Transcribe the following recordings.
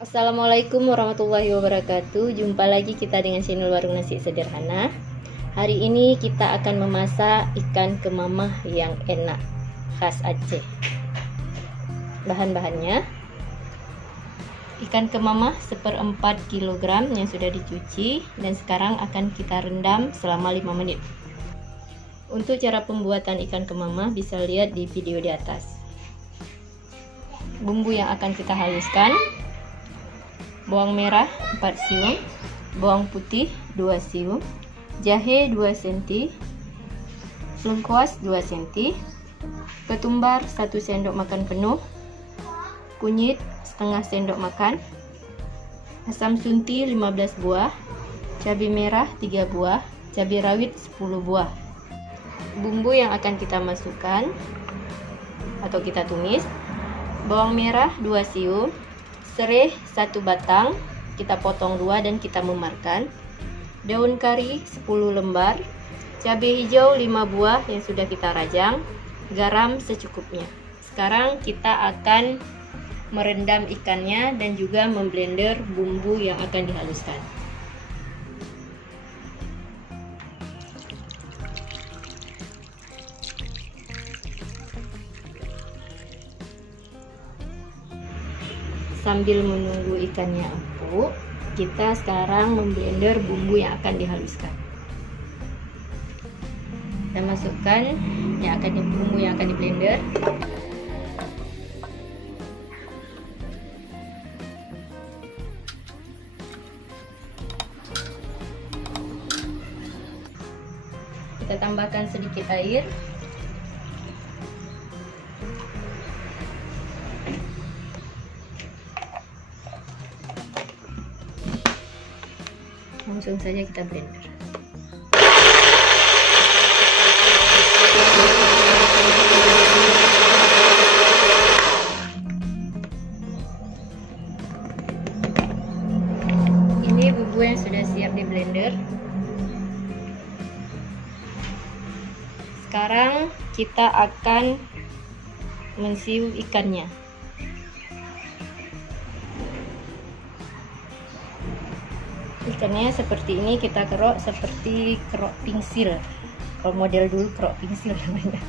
Assalamualaikum warahmatullahi wabarakatuh. Jumpa lagi kita dengan channel Warung Nasi Sederhana. Hari ini kita akan memasak ikan kemamah yang enak khas Aceh. Bahan-bahannya: ikan kemamah 1/4 kg yang sudah dicuci dan sekarang akan kita rendam selama 5 menit. Untuk cara pembuatan ikan kemamah bisa lihat di video di atas. Bumbu yang akan kita haluskan: bawang merah 4 siung, bawang putih 2 siung, jahe 2 cm, lengkuas 2 cm, ketumbar 1 sendok makan penuh, kunyit setengah sendok makan, asam sunti 15 buah, cabai merah 3 buah, cabai rawit 10 buah. Bumbu yang akan kita masukkan atau kita tumis: bawang merah 2 siung, serai 1 batang, kita potong 2 dan kita memarkan, daun kari 10 lembar, cabai hijau 5 buah yang sudah kita rajang, garam secukupnya. Sekarang kita akan merendam ikannya dan juga memblender bumbu yang akan dihaluskan. Sambil menunggu ikannya empuk, kita sekarang memblender bumbu yang akan dihaluskan. Kita masukkan bumbu yang akan diblender. Kita tambahkan sedikit air. Langsung saja kita blender. Ini bumbu yang sudah siap di blender. Sekarang kita akan mensiu ikannya. Ikannya seperti ini, kita kerok seperti kerok pingsil. Kalau model dulu kerok pingsil namanya.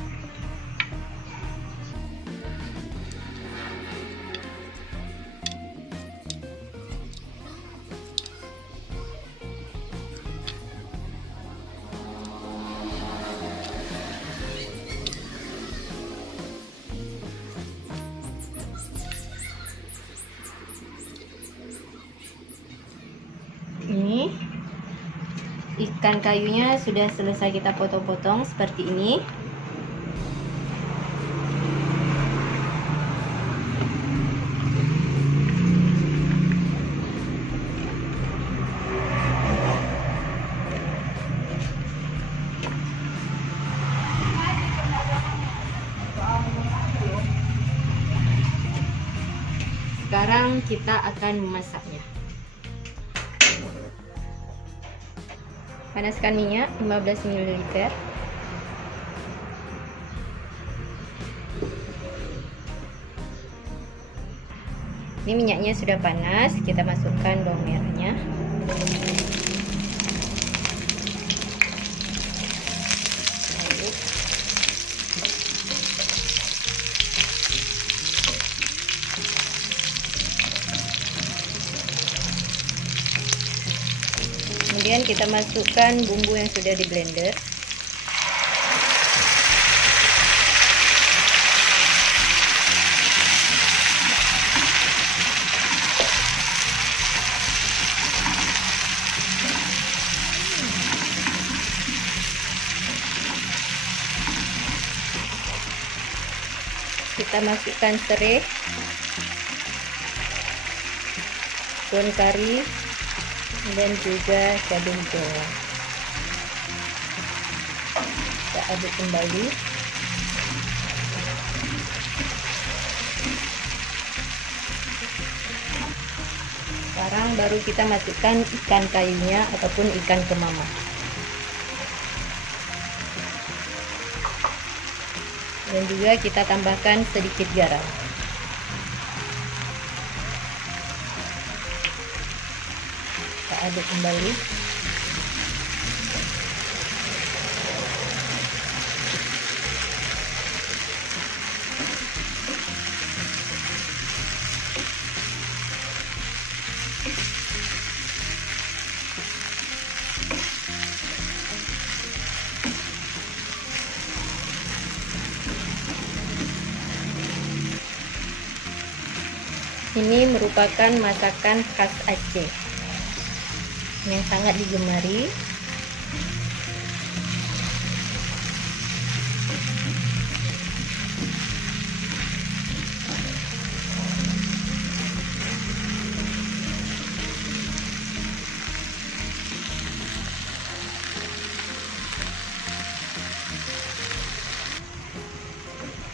Ini ikan kayunya sudah selesai kita potong-potong seperti ini. Sekarang kita akan memasaknya. Panaskan minyak 15 ml. Ini minyaknya sudah panas, kita masukkan bawang merahnya. Kemudian kita masukkan bumbu yang sudah di blender. Kita masukkan serai, daun kari, dan juga cabai hijau. Kita aduk kembali. Sekarang baru kita masukkan ikan kayunya ataupun ikan kemamah. Dan juga kita tambahkan sedikit garam. kita aduk kembali. Ini merupakan masakan khas Aceh yang sangat digemari.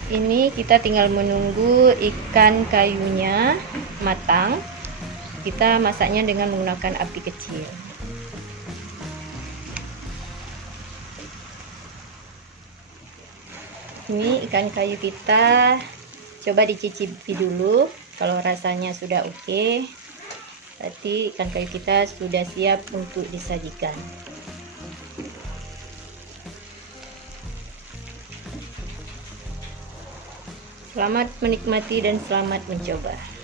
Ini kita tinggal menunggu ikan kayunya matang. Kita masaknya dengan menggunakan api kecil. Ini ikan kayu kita, coba dicicipi dulu. Kalau rasanya sudah oke, berarti ikan kayu kita sudah siap untuk disajikan. Selamat menikmati dan selamat mencoba.